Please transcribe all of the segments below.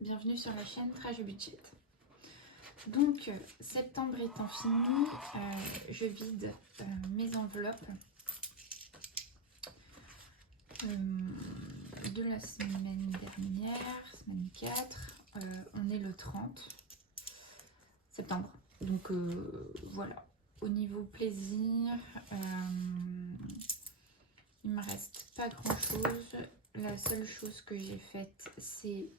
bienvenue sur la chaîne Trajeux Budget. Donc septembre étant fini, je vide mes enveloppes de la semaine dernière, semaine 4, on est le 30 septembre. Donc voilà, au niveau plaisir, il me reste pas grand chose. La seule chose que j'ai faite, c'est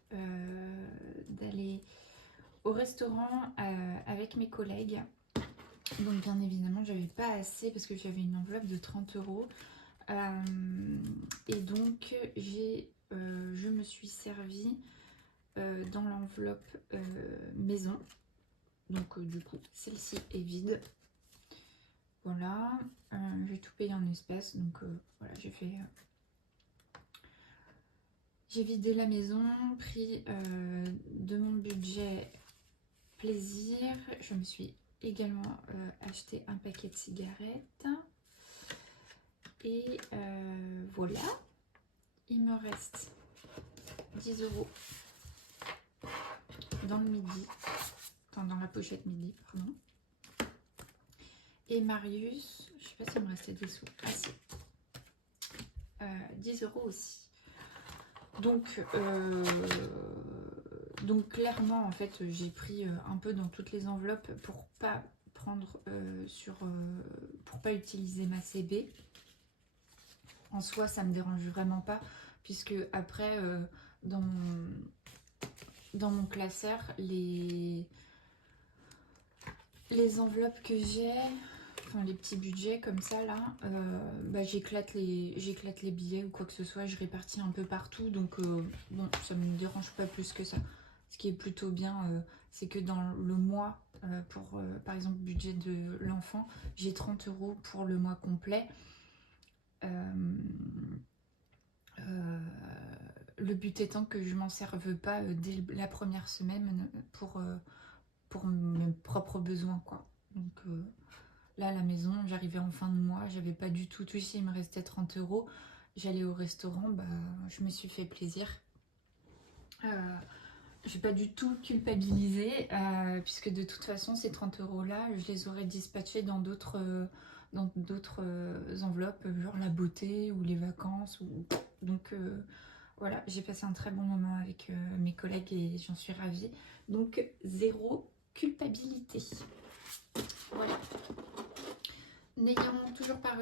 d'aller au restaurant avec mes collègues. Donc bien évidemment, j'avais pas assez parce que j'avais une enveloppe de 30 €. Et donc je me suis servi dans l'enveloppe maison. Donc du coup, celle-ci est vide. Voilà, j'ai tout payé en espèces. Donc voilà, j'ai vidé la maison, pris de mon budget plaisir. Je me suis également acheté un paquet de cigarettes. Et voilà, il me reste 10 € dans le midi, enfin dans la pochette midi, pardon. Et Marius, je sais pas s'il me restait des sous. Ah si, 10 € aussi. Donc clairement, en fait, j'ai pris un peu dans toutes les enveloppes pour pas prendre pour pas utiliser ma CB. En soi, ça me dérange vraiment pas, puisque après, dans mon classeur, les enveloppes que j'ai, enfin les petits budgets comme ça là, j'éclate les billets ou quoi que ce soit, je répartis un peu partout, donc bon, ça me dérange pas plus que ça. Ce qui est plutôt bien, c'est que dans le mois, pour par exemple budget de l'enfant, j'ai 30 € pour le mois complet. Le but étant que je m'en serve pas dès la première semaine pour mes propres besoins, quoi. Donc là à la maison, j'arrivais en fin de mois, j'avais pas du tout touché, il me restait 30 €. J'allais au restaurant, je me suis fait plaisir. Je vais pas du tout culpabiliser, puisque de toute façon ces 30 € là, je les aurais dispatchés dans d'autres enveloppes, genre la beauté ou les vacances. Donc voilà, j'ai passé un très bon moment avec mes collègues et j'en suis ravie. Donc zéro culpabilité. Voilà. N'ayant pas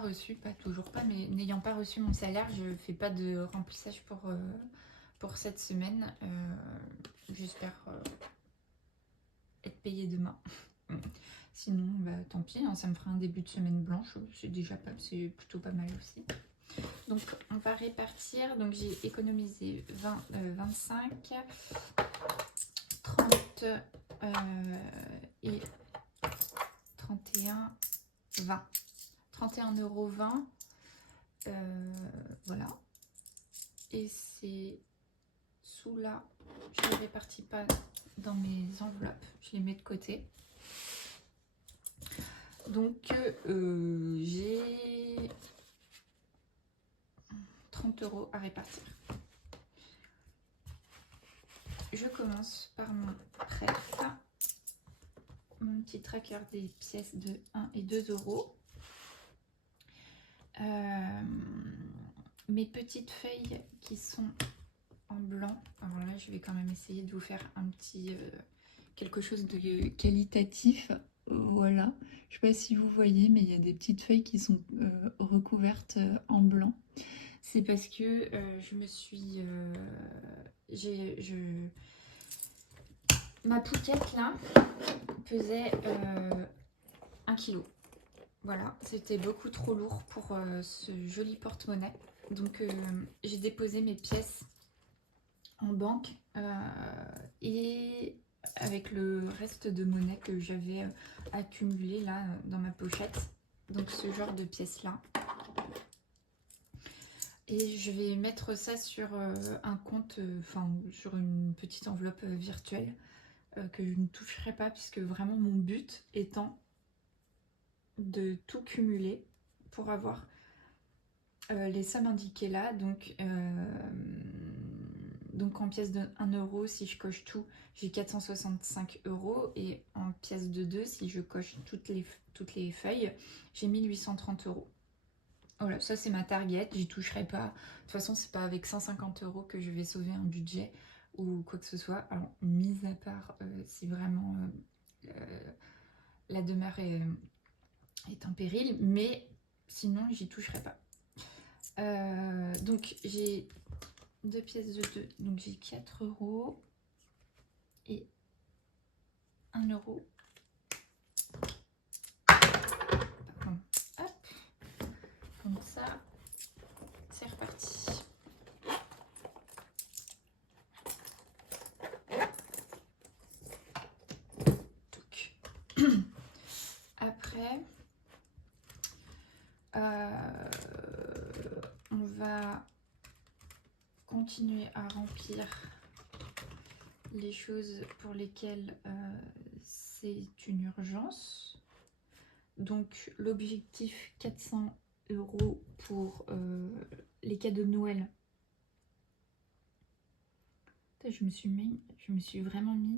reçu, pas toujours pas, mais n'ayant pas reçu mon salaire, je fais pas de remplissage pour cette semaine. J'espère être payée demain. Sinon, tant pis, hein, ça me fera un début de semaine blanche. C'est plutôt pas mal aussi. Donc, on va répartir. Donc, j'ai économisé 25, 30 et 31, 20. 31,20 €. Voilà. Et ces sous-là, je ne les répartis pas dans mes enveloppes. Je les mets de côté. Donc, j'ai 30 € à répartir. Je commence par mon prêt. Mon petit tracker des pièces de 1 et 2 €. Mes petites feuilles qui sont en blanc. Alors là, je vais quand même essayer de vous faire un petit quelque chose de qualitatif. Voilà, je sais pas si vous voyez, mais il y a des petites feuilles qui sont recouvertes en blanc. C'est parce que je me suis... Ma pouquette là pesait 1 kg. Voilà, c'était beaucoup trop lourd pour ce joli porte-monnaie. Donc j'ai déposé mes pièces en banque et avec le reste de monnaie que j'avais accumulé là dans ma pochette. Donc ce genre de pièces là. Et je vais mettre ça sur un compte, sur une petite enveloppe virtuelle que je ne toucherai pas, puisque vraiment mon but étant de tout cumuler pour avoir les sommes indiquées là. Donc donc en pièces de 1 euro, si je coche tout, j'ai 465 euros. Et en pièces de 2, si je coche toutes les feuilles, j'ai 1830 euros. Voilà, ça c'est ma target, j'y toucherai pas. De toute façon, c'est pas avec 150 euros que je vais sauver un budget ou quoi que ce soit. Alors, mis à part, si vraiment la demeure est en péril, mais sinon, j'y toucherai pas. Donc, j'ai 2 pièces de 2, donc j'ai 4 euros et 1 euro. Bon, hop, comme ça, c'est reparti. Donc, après, on va continuer à remplir les choses pour lesquelles c'est une urgence. Donc l'objectif 400 euros pour les cadeaux de Noël. Je me suis vraiment mis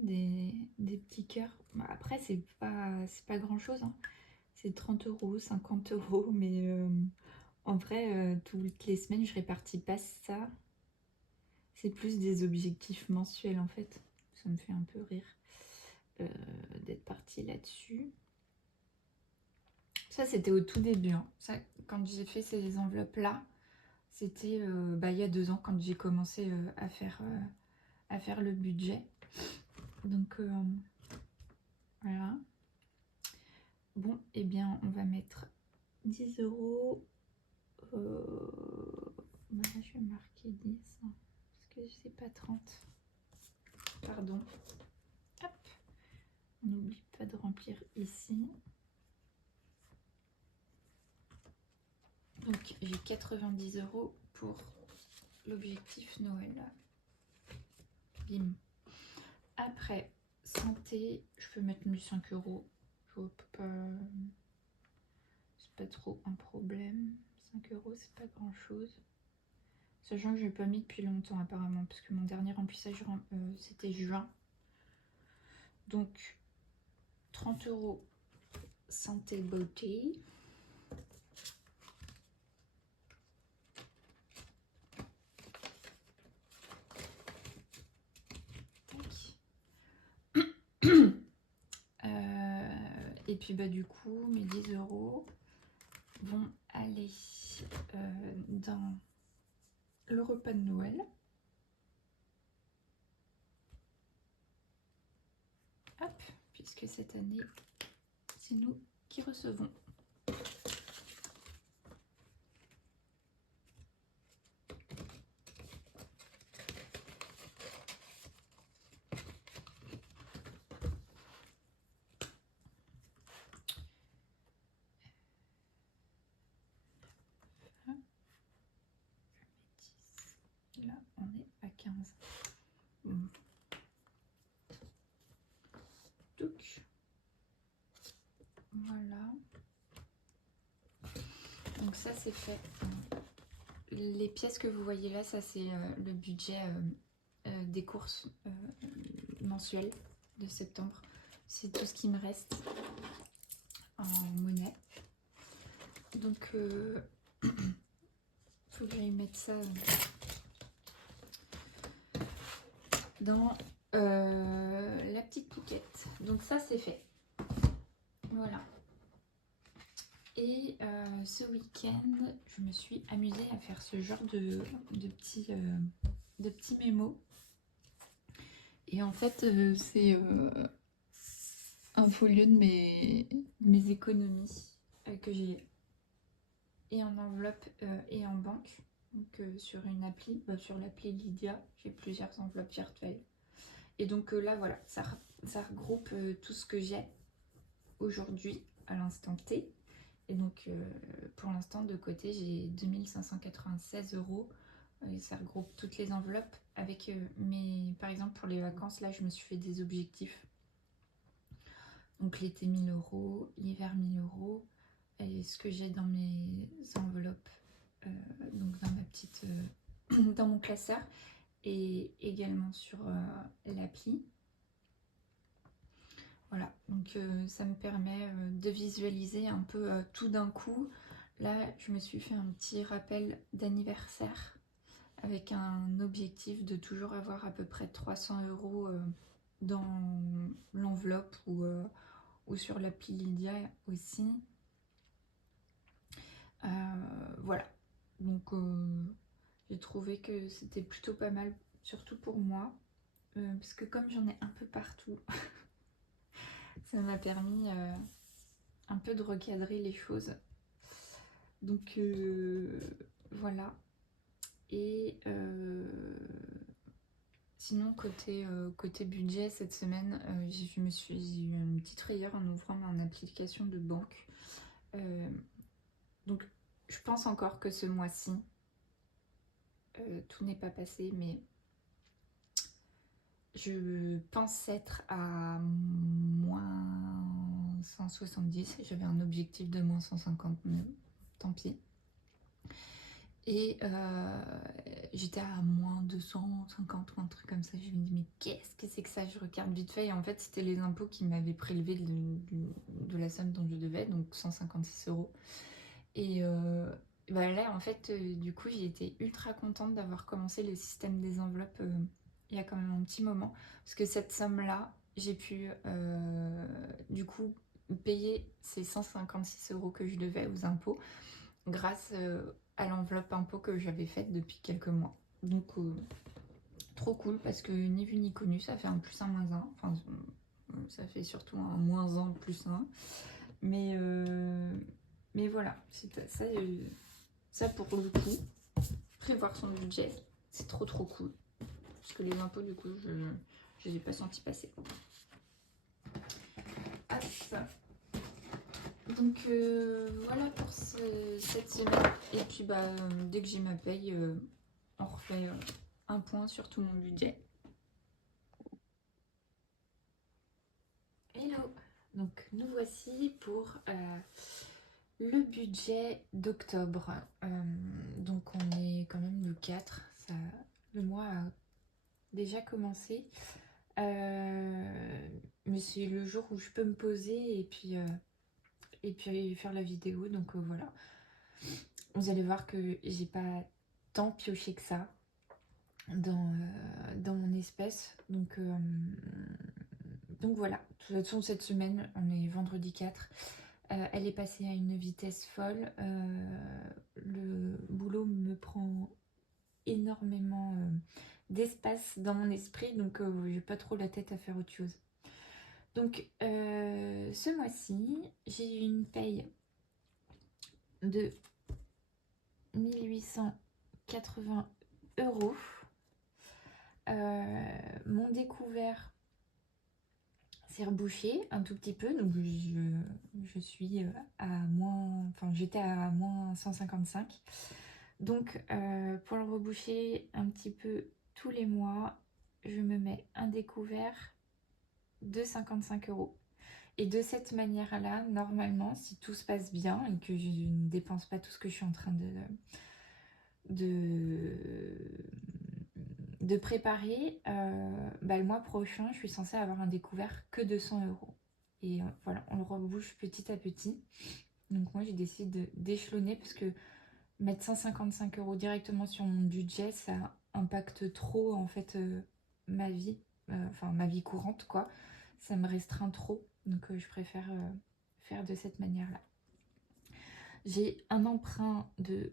des petits cœurs. Après c'est pas grand chose, hein. C'est 30 euros, 50 euros, mais en vrai toutes les semaines je répartis pas ça. C'est plus des objectifs mensuels en fait. Ça me fait un peu rire d'être partie là-dessus. Ça, c'était au tout début. Hein. Ça, quand j'ai fait ces enveloppes-là, c'était il y a 2 ans quand j'ai commencé à faire le budget. Donc, voilà. Bon, eh bien, on va mettre 10 euros. Là, je vais marquer 10, hein, parce que c'est pas 30. Pardon. Hop. On n'oublie pas de remplir ici. Donc j'ai 90 euros pour l'objectif Noël. Bim. Après, santé, je peux mettre 5 euros. C'est pas trop un problème. 5 euros, c'est pas grand chose. Sachant que je n'ai pas mis depuis longtemps apparemment, parce que mon dernier remplissage c'était juin. Donc 30 euros santé beauté. Et puis du coup mes 10 euros vont aller dans le repas de Noël. Hop, puisque cette année c'est nous qui recevons. Là, on est à 15. Donc, voilà. Donc ça, c'est fait. Les pièces que vous voyez là, ça, c'est le budget des courses mensuelles de septembre. C'est tout ce qui me reste en monnaie. Donc, faut que j'aille mettre ça dans la petite pouquette. Donc ça, c'est fait. Voilà. Et ce week-end, je me suis amusée à faire ce genre de petits mémos. Et en fait, c'est un folio de mes économies que j'ai et en enveloppe et en banque. Donc sur une appli, sur l'appli Lydia, j'ai plusieurs enveloppes virtuelles. Et donc là, voilà, ça regroupe tout ce que j'ai aujourd'hui à l'instant T. Et donc pour l'instant de côté j'ai 2596 euros. Et ça regroupe toutes les enveloppes avec par exemple pour les vacances là je me suis fait des objectifs. Donc l'été 1000 euros, l'hiver 1000 euros. Et ce que j'ai dans mes enveloppes, donc dans ma petite dans mon classeur. et également sur l'appli. Voilà, donc ça me permet de visualiser un peu tout d'un coup. Là, je me suis fait un petit rappel d'anniversaire avec un objectif de toujours avoir à peu près 300 € dans l'enveloppe ou sur l'appli Lydia aussi. Voilà, donc j'ai trouvé que c'était plutôt pas mal, surtout pour moi, parce que comme j'en ai un peu partout, ça m'a permis un peu de recadrer les choses. Donc voilà. Et sinon côté budget, cette semaine, je me suis eu une petite frayeur en ouvrant mon application de banque. Donc je pense encore que ce mois-ci, tout n'est pas passé, mais je pense être à moins 170. J'avais un objectif de moins 150, mais tant pis. Et j'étais à moins 250 ou un truc comme ça. Je me dis, mais qu'est-ce que c'est que ça? Je regarde vite fait. Et en fait, c'était les impôts qui m'avaient prélevé de la somme dont je devais, donc 156 €. Et bah là, en fait, du coup, j'ai été ultra contente d'avoir commencé le système des enveloppes il y a quand même un petit moment. Parce que cette somme-là, j'ai pu, du coup, payer ces 156 € que je devais aux impôts grâce à l'enveloppe impôt que j'avais faite depuis quelques mois. Donc, trop cool parce que ni vu ni connu, ça fait un plus un moins un. Enfin, ça fait surtout un moins un plus un. Mais voilà, c'est ça pour le coup, prévoir son budget, c'est trop cool. Parce que les impôts, du coup, je les ai pas sentis passer. Hop. Donc voilà pour cette semaine. Et puis bah dès que j'ai ma paye, on refait un point sur tout mon budget. Hello. Donc nous voici pour le budget d'octobre. Donc on est quand même le 4. Le mois a déjà commencé. Mais c'est le jour où je peux me poser et puis faire la vidéo. Donc voilà. Vous allez voir que j'ai pas tant pioché que ça dans mon espèce. Donc voilà. De toute façon, cette semaine, on est vendredi 4. Elle est passée à une vitesse folle. Le boulot me prend énormément d'espace dans mon esprit. Donc j'ai pas trop la tête à faire autre chose. Donc ce mois-ci, j'ai eu une paye de 1880 €. Mon découvert s'est rebouché un tout petit peu, donc je suis à moins, enfin j'étais à moins 155. Donc pour le reboucher un petit peu tous les mois, je me mets un découvert de 55 €. Et de cette manière-là, normalement, si tout se passe bien et que je ne dépense pas tout ce que je suis en train de préparer, le mois prochain, je suis censée avoir un découvert que de 100 €. Et voilà, on le rebouche petit à petit. Donc moi, j'ai décidé d'échelonner parce que mettre 155 € directement sur mon budget, ça impacte trop en fait ma vie, enfin ma vie courante quoi. Ça me restreint trop, donc je préfère faire de cette manière-là. J'ai un emprunt de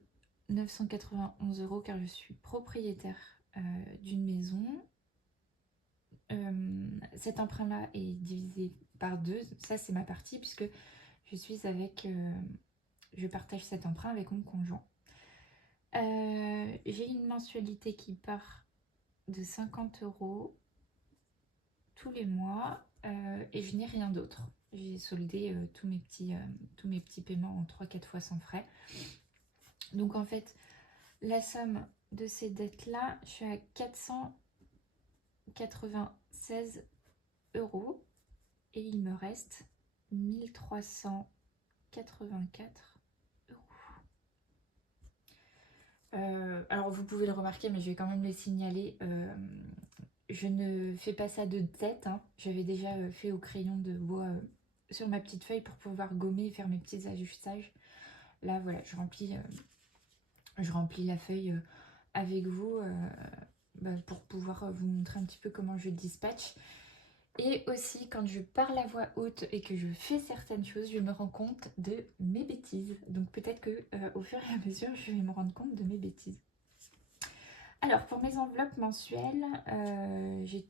991 € car je suis propriétaire d'une maison. Cet emprunt-là est divisé par 2. Ça, c'est ma partie puisque je partage cet emprunt avec mon conjoint. J'ai une mensualité qui part de 50 € tous les mois et je n'ai rien d'autre. J'ai soldé tous mes petits paiements en 3-4 fois sans frais. Donc en fait, la somme de ces dettes-là, je suis à 496 € et il me reste 1384 €. Alors vous pouvez le remarquer, mais je vais quand même le signaler. Je ne fais pas ça de tête, hein. J'avais déjà fait au crayon de bois sur ma petite feuille pour pouvoir gommer et faire mes petits ajustages. Là, voilà, je remplis la feuille avec vous pour pouvoir vous montrer un petit peu comment je dispatche. Et aussi, quand je parle à voix haute et que je fais certaines choses, je me rends compte de mes bêtises. Donc peut-être que au fur et à mesure, je vais me rendre compte de mes bêtises. Alors, pour mes enveloppes mensuelles, j'ai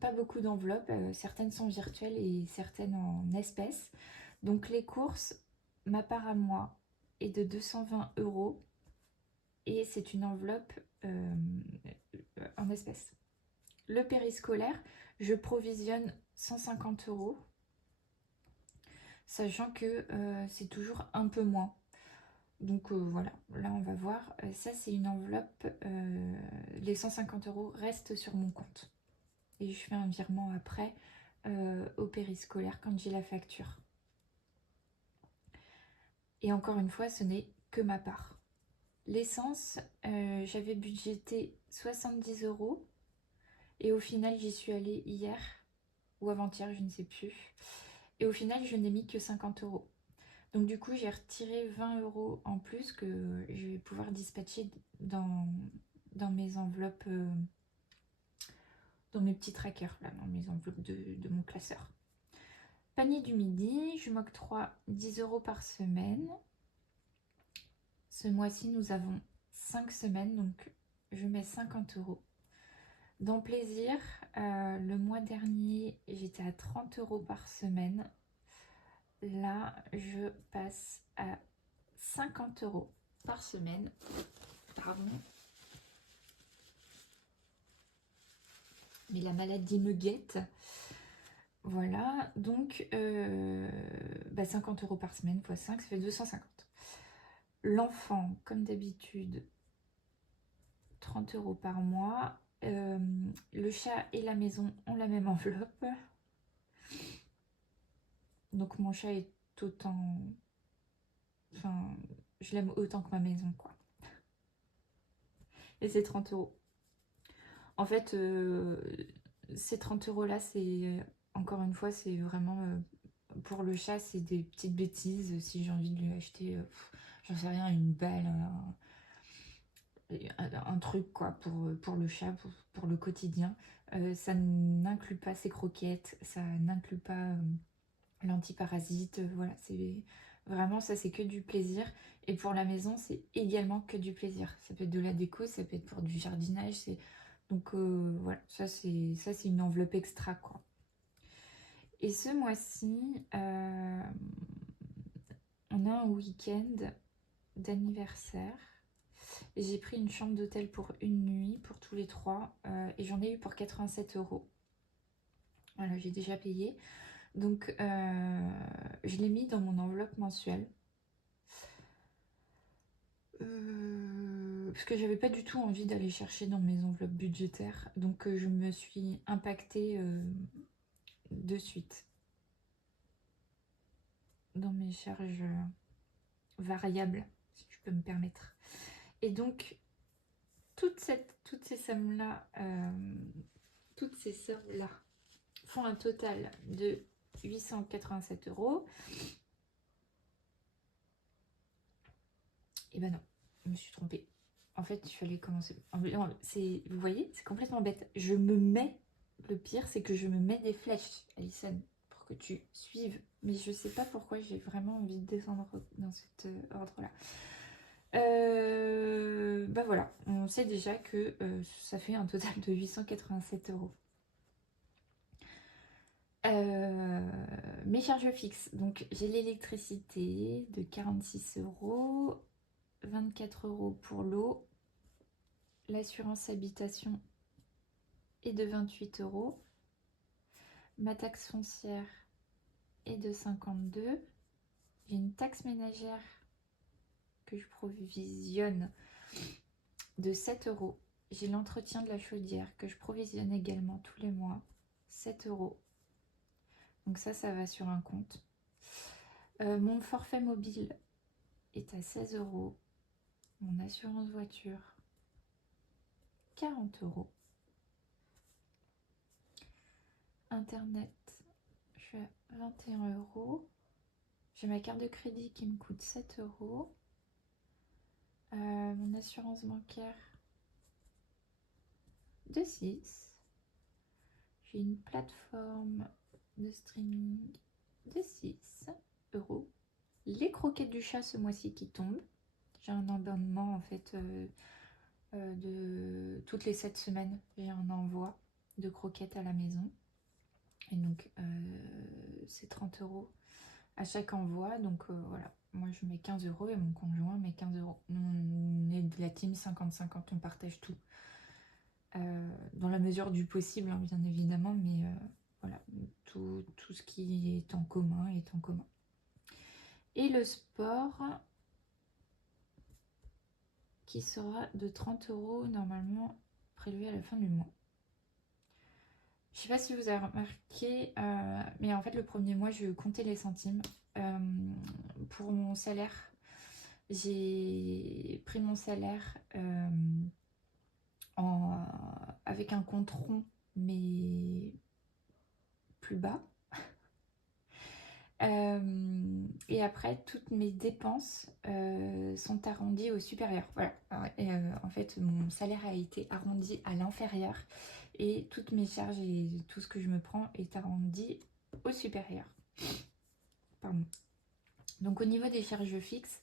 pas beaucoup d'enveloppes. Certaines sont virtuelles et certaines en espèces. Donc les courses, ma part à moi est de 220 € et c'est une enveloppe en espèces. Le périscolaire, je provisionne 150 €, sachant que c'est toujours un peu moins. Donc voilà, là on va voir. Ça c'est une enveloppe, les 150 € restent sur mon compte. Et je fais un virement après au périscolaire quand j'ai la facture. Et encore une fois, ce n'est que ma part. L'essence, j'avais budgété 70 € et au final j'y suis allée hier ou avant-hier, je ne sais plus. Et au final, je n'ai mis que 50 €. Donc du coup, j'ai retiré 20 € en plus que je vais pouvoir dispatcher dans mes enveloppes, dans mes petits trackers, là, dans mes enveloppes de mon classeur. Panier du midi, je m'octroie 10 € par semaine. Ce mois-ci, nous avons 5 semaines, donc je mets 50 €. Dans plaisir, le mois dernier, j'étais à 30 € par semaine. Là, je passe à 50 € par semaine. Pardon. Mais la maladie me guette. Voilà, donc 50 € par semaine x 5, ça fait 250. L'enfant, comme d'habitude, 30 € par mois. Le chat et la maison ont la même enveloppe. Donc mon chat est autant... Enfin, je l'aime autant que ma maison, quoi. Et c'est 30 €. En fait, ces 30 € là, c'est... Encore une fois, c'est vraiment... pour le chat, c'est des petites bêtises. Si j'ai envie de lui acheter, j'en sais rien, une balle, un truc quoi pour le chat, pour le quotidien. Ça n'inclut pas ses croquettes, ça n'inclut pas l'antiparasite. Voilà, c'est vraiment ça, c'est que du plaisir. Et pour la maison, c'est également que du plaisir. Ça peut être de la déco, ça peut être pour du jardinage. Donc voilà, ça c'est une enveloppe extra quoi. Et ce mois-ci, on a un week-end d'anniversaire. J'ai pris une chambre d'hôtel pour une nuit, pour tous les trois, et j'en ai eu pour 87 €. Voilà, j'ai déjà payé. Donc, je l'ai mis dans mon enveloppe mensuelle. Parce que j'avais pas du tout envie d'aller chercher dans mes enveloppes budgétaires. Donc, je me suis impactée de suite dans mes charges variables, si je peux me permettre. Et donc, toutes ces sommes-là, font un total de 887 €. Et ben non, je me suis trompée. En fait, il fallait commencer. Vous voyez, c'est complètement bête. Je me mets, le pire, c'est que je me mets des flèches, Alison, pour que tu suives. Mais je sais pas pourquoi j'ai vraiment envie de descendre dans cet ordre-là. Bah voilà, on sait déjà que ça fait un total de 887 €. Mes charges fixes, donc j'ai l'électricité de 46 €, 24 € pour l'eau, l'assurance habitation est de 28 €, ma taxe foncière est de 52 €, j'ai une taxe ménagère que je provisionne de 7 €, j'ai l'entretien de la chaudière que je provisionne également tous les mois, 7 €. Donc ça va sur un compte. Mon forfait mobile est à 16 €. Mon assurance voiture 40 €. Internet, je suis à 21 €. J'ai ma carte de crédit qui me coûte 7 €. Mon assurance bancaire de 6. J'ai une plateforme de streaming de 6 €. Les croquettes du chat ce mois-ci qui tombent. J'ai un abonnement en fait de toutes les 7 semaines. J'ai un envoi de croquettes à la maison. Et donc c'est 30 € à chaque envoi. Donc voilà, moi je mets 15 € et mon conjoint met 15 €. Nous on est de la team 50-50, on partage tout. Dans la mesure du possible, hein, bien évidemment, mais voilà, tout ce qui est en commun est en commun. Et le sport qui sera de 30 € normalement prélevé à la fin du mois. Je sais pas si vous avez remarqué, mais en fait le premier mois je comptais les centimes. Pour mon salaire, j'ai pris mon salaire avec un compte rond mais plus bas. Et après, toutes mes dépenses sont arrondies au supérieur. Voilà. Et, en fait, mon salaire a été arrondi à l'inférieur et toutes mes charges et tout ce que je me prends est arrondi au supérieur. Pardon. Donc, au niveau des charges fixes,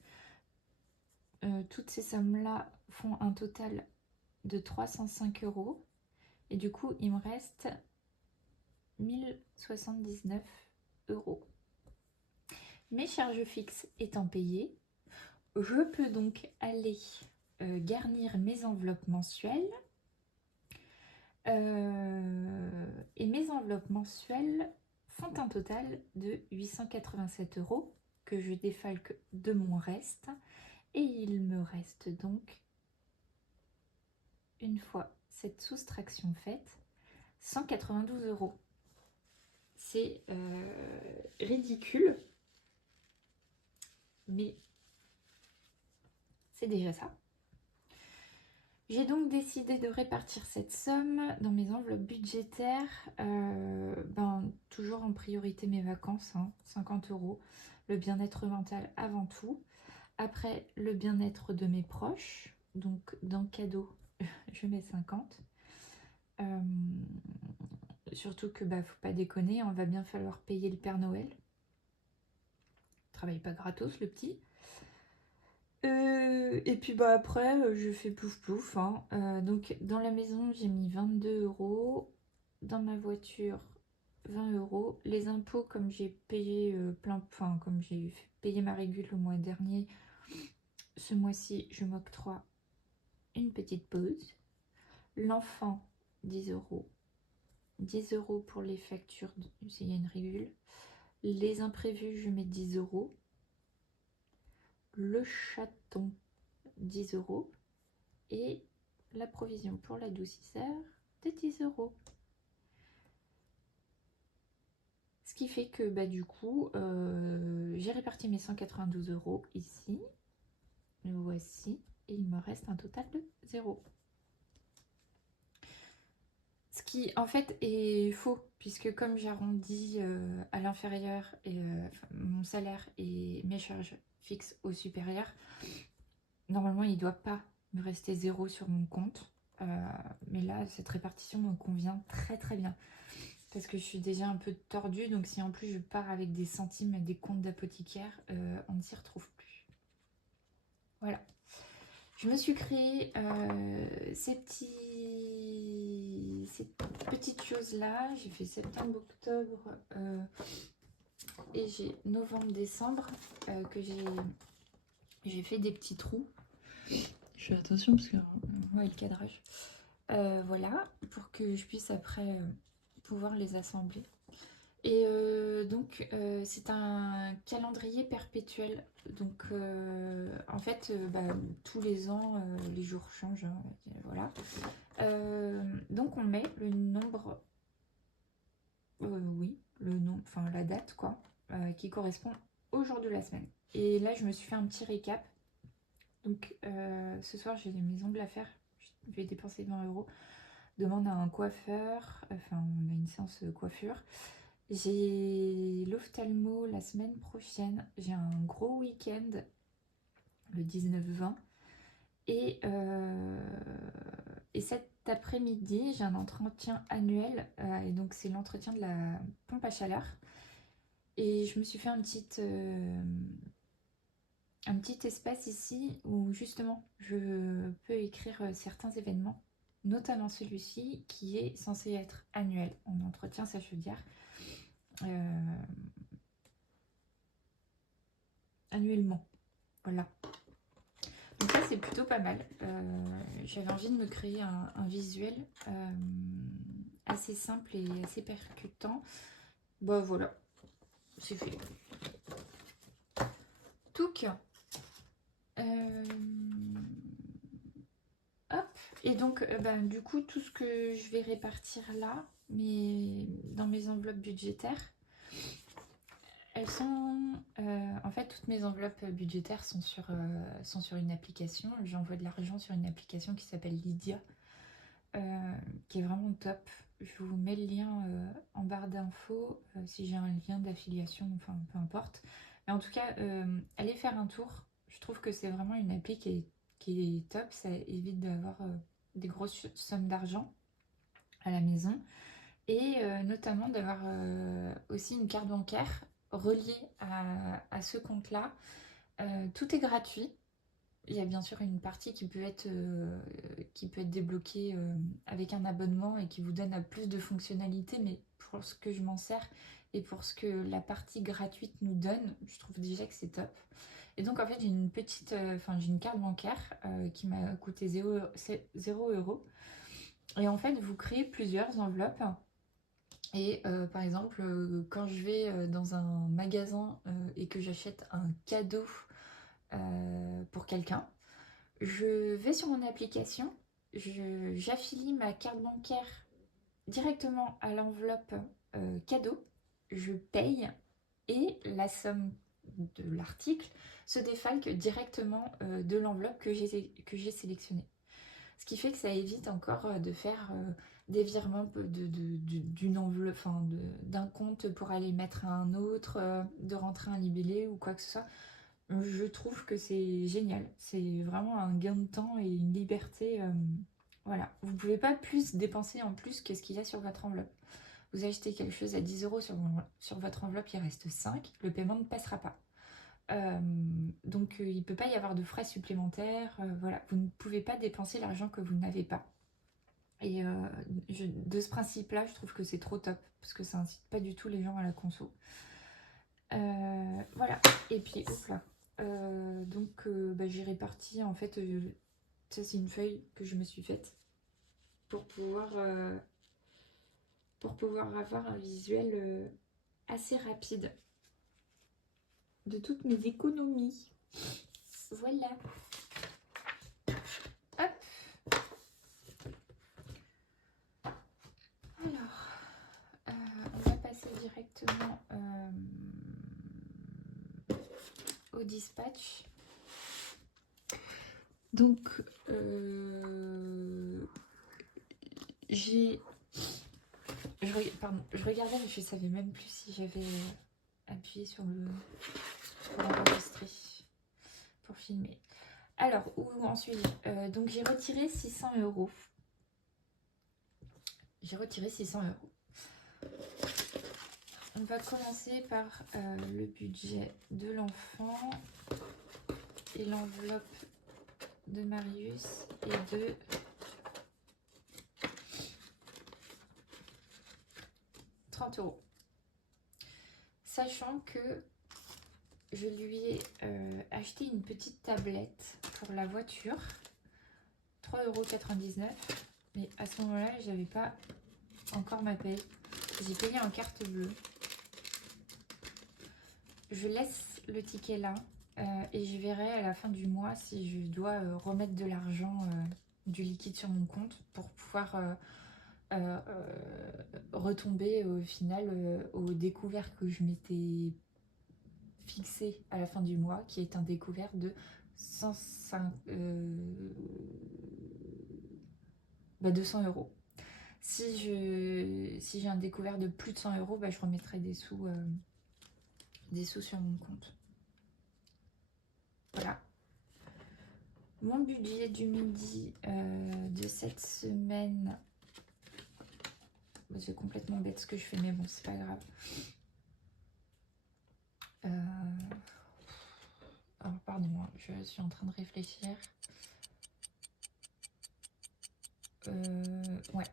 toutes ces sommes-là font un total de 305 €. Et du coup, il me reste 1079 €. Mes charges fixes étant payées, je peux donc aller garnir mes enveloppes mensuelles. Et mes enveloppes mensuelles font un total de 887 € que je défalque de mon reste. Et il me reste donc, une fois cette soustraction faite, 192 €. C'est ridicule. Mais c'est déjà ça. J'ai donc décidé de répartir cette somme dans mes enveloppes budgétaires, toujours en priorité mes vacances, 50 €, le bien-être mental avant tout, après le bien-être de mes proches, donc dans cadeau je mets 50. Surtout que faut pas déconner, on va bien falloir payer le Père Noël. Travaille pas gratos le petit. Et puis après je fais plouf plouf. Donc dans la maison j'ai mis 22 €. Dans ma voiture 20 €. Les impôts, comme j'ai payé comme j'ai payé ma régule le mois dernier, ce mois-ci je m'octroie une petite pause. L'enfant 10 €. 10 € pour les factures s'il y a une régule. Les imprévus je mets 10 €. Le chaton 10 € et la provision pour l'adoucisseur de 10 €. Ce qui fait que du coup j'ai réparti mes 192 € ici, le voici, et il me reste un total de 0. Ce qui en fait est faux, puisque comme j'arrondis à l'inférieur et mon salaire et mes charges fixes au supérieur, normalement il ne doit pas me rester 0 sur mon compte. Mais là cette répartition me convient très très bien, parce que je suis déjà un peu tordue, donc si en plus je pars avec des centimes et des comptes d'apothicaire, on ne s'y retrouve plus. Voilà. Je me suis créé ces petites choses-là. J'ai fait septembre, octobre et j'ai novembre, décembre que j'ai fait des petits trous. Je fais attention parce que le cadrage. Voilà, pour que je puisse après pouvoir les assembler. Et donc c'est un calendrier perpétuel. Donc en fait tous les ans les jours changent, voilà. Donc on met le nombre, oui, le nombre, enfin la date quoi, qui correspond au jour de la semaine. Et là je me suis fait un petit récap. Donc ce soir j'ai mes ongles à faire. je vais dépenser 20 €. Demande à un coiffeur, enfin on a une séance coiffure. J'ai l'ophtalmo la semaine prochaine, j'ai un gros week-end le 19-20 et cet après-midi j'ai un entretien annuel et donc c'est l'entretien de la pompe à chaleur et je me suis fait un petit espace ici où justement je peux écrire certains événements, notamment celui-ci qui est censé être annuel. On entretient sa chaudière annuellement. Voilà. Donc ça c'est plutôt pas mal. J'avais envie de me créer un visuel assez simple et assez percutant. Bon voilà, c'est fait. Touc. Hop. Et donc du coup tout ce que je vais répartir là, dans mes enveloppes budgétaires, elles sont... en fait toutes mes enveloppes budgétaires sont sur une application. J'envoie de l'argent sur une application qui s'appelle Lydia, qui est vraiment top. Je vous mets le lien en barre d'infos si j'ai un lien d'affiliation, enfin peu importe. Mais en tout cas, allez faire un tour. Je trouve que c'est vraiment une appli qui est top. Ça évite d'avoir des grosses sommes d'argent à la maison. Et notamment d'avoir aussi une carte bancaire reliée à ce compte-là. Tout est gratuit. Il y a bien sûr une partie qui peut être débloquée avec un abonnement et qui vous donne plus de fonctionnalités, mais pour ce que je m'en sers et pour ce que la partie gratuite nous donne, je trouve déjà que c'est top. Et donc en fait j'ai j'ai une carte bancaire qui m'a coûté 0 €. Et en fait vous créez plusieurs enveloppes. Et par exemple, quand je vais dans un magasin et que j'achète un cadeau pour quelqu'un, je vais sur mon application, j'affilie ma carte bancaire directement à l'enveloppe cadeau, je paye et la somme de l'article se défalque directement de l'enveloppe que j'ai sélectionnée. Ce qui fait que ça évite encore de faire des virements d'une enveloppe, enfin d'un compte pour aller mettre à un autre, de rentrer un libellé ou quoi que ce soit. Je trouve que c'est génial. C'est vraiment un gain de temps et une liberté. Voilà. Vous ne pouvez pas plus dépenser en plus que ce qu'il y a sur votre enveloppe. Vous achetez quelque chose à 10 € sur votre enveloppe, il reste 5. Le paiement ne passera pas. Donc il ne peut pas y avoir de frais supplémentaires. Voilà. Vous ne pouvez pas dépenser l'argent que vous n'avez pas. Et de ce principe-là, je trouve que c'est trop top. Parce que ça incite pas du tout les gens à la conso. Voilà. Et puis, hop là. J'ai réparti en fait, ça c'est une feuille que je me suis faite pour pouvoir avoir un visuel assez rapide de toutes mes économies. Voilà. Hop. Alors, on va passer directement au dispatch. Donc, je regardais mais je savais même plus si j'avais appuyé sur pour enregistrer, pour filmer. Alors, où ensuite donc j'ai retiré 600 €. J'ai retiré 600 €. On va commencer par le budget de l'enfant et l'enveloppe de Marius et de €30. Sachant que je lui ai acheté une petite tablette pour la voiture, 3,99 €. Mais à ce moment-là, j'avais pas encore ma paye. J'ai payé en carte bleue. Je laisse le ticket là et je verrai à la fin du mois si je dois remettre de l'argent, du liquide sur mon compte pour pouvoir retomber au final au découvert que je m'étais fixé à la fin du mois, qui est un découvert de 105, bah 200 euros. Si j'ai un découvert de plus de 100 euros, bah je remettrai des sous sur mon compte. Voilà. Mon budget du midi de cette semaine. C'est complètement bête ce que je fais, mais bon, c'est pas grave. Alors, pardon, hein, je suis en train de réfléchir. Ouais.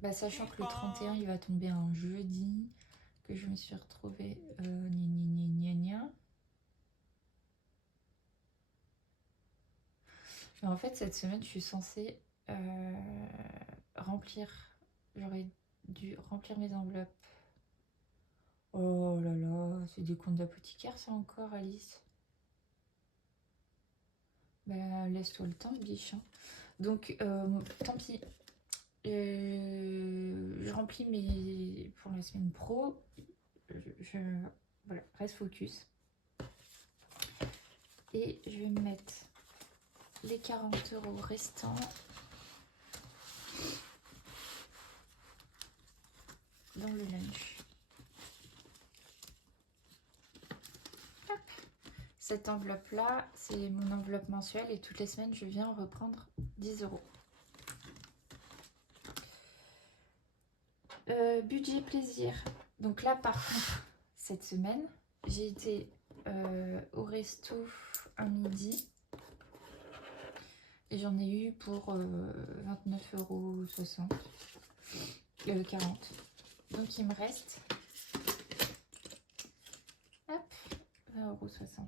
Bah, sachant que le 31, il va tomber un jeudi, que je me suis retrouvée Mais en fait, cette semaine, je suis censée remplir. J'aurais dû remplir mes enveloppes. Oh là là, c'est des comptes d'apothicaire, ça encore, Alice. Bah, laisse-toi le temps, biche. Hein. Donc, tant pis. Je remplis mes pour la semaine pro. Voilà, reste focus. Et je vais me mettre les 40 € restants dans le lunch. Hop. Cette enveloppe là, c'est mon enveloppe mensuelle et toutes les semaines je viens reprendre 10 €. Budget plaisir. Donc là par contre, cette semaine, j'ai été au resto un midi. Et j'en ai eu pour 29,60 €. 40. Donc il me reste hop, 20,60 €.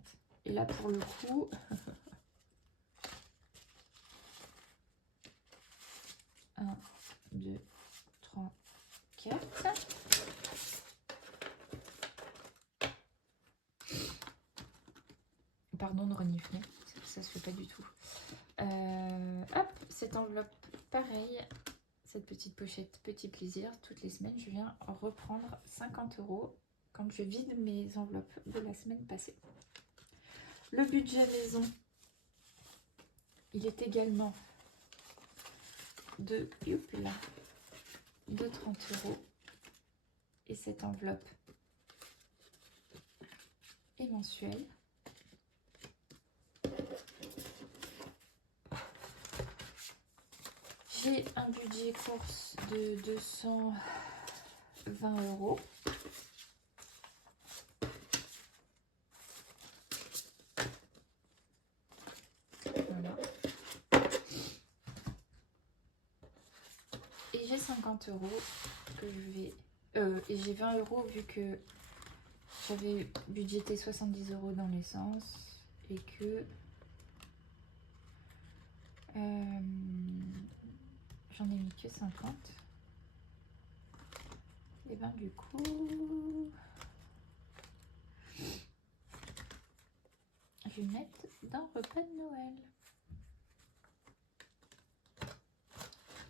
Et là pour le coup, 1, 2, 3, 4. Pardon de renifler, ça se fait pas du tout. Hop, cette enveloppe, pareil, cette petite pochette, petit plaisir. Toutes les semaines, je viens reprendre 50 € quand je vide mes enveloppes de la semaine passée. Le budget maison, il est également de 30 €. Et cette enveloppe est mensuelle. J'ai un budget course de 220 €. Voilà. Et j'ai 50 € que je vais... et j'ai 20 € vu que j'avais budgété 70 € dans l'essence et que j'en ai mis que 50. Et ben du coup, je vais mettre dans repas de Noël.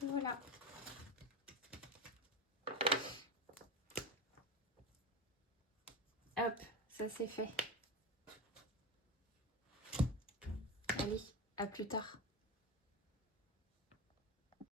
Voilà. Hop, ça c'est fait. Allez, à plus tard.